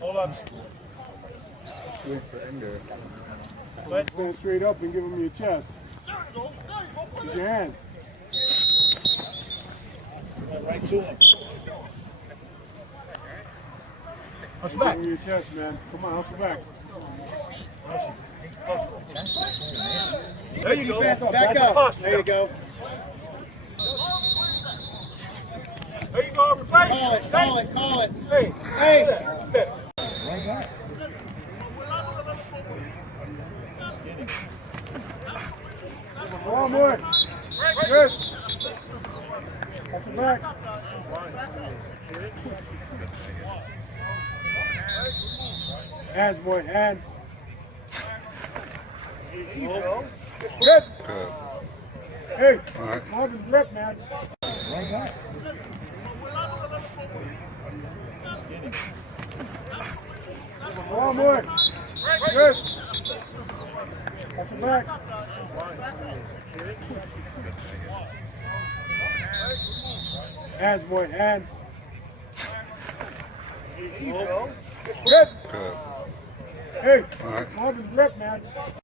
Hold on. Stand straight up and give him your chest. Use your hands. Right to him. Hustle Give back. him your chest, man. Come on, hustle back. There you go. Back up. There you go. There you go. Right. Call it. Hey. Hey. Come on, boy. Good. Hustle back. Hands, boy, hands. Good. Hey, Marvin's rep, man. Come on, boy. Good. Hustle back. Hands, boy, hands. Good. Hey, Marvin's rep, man.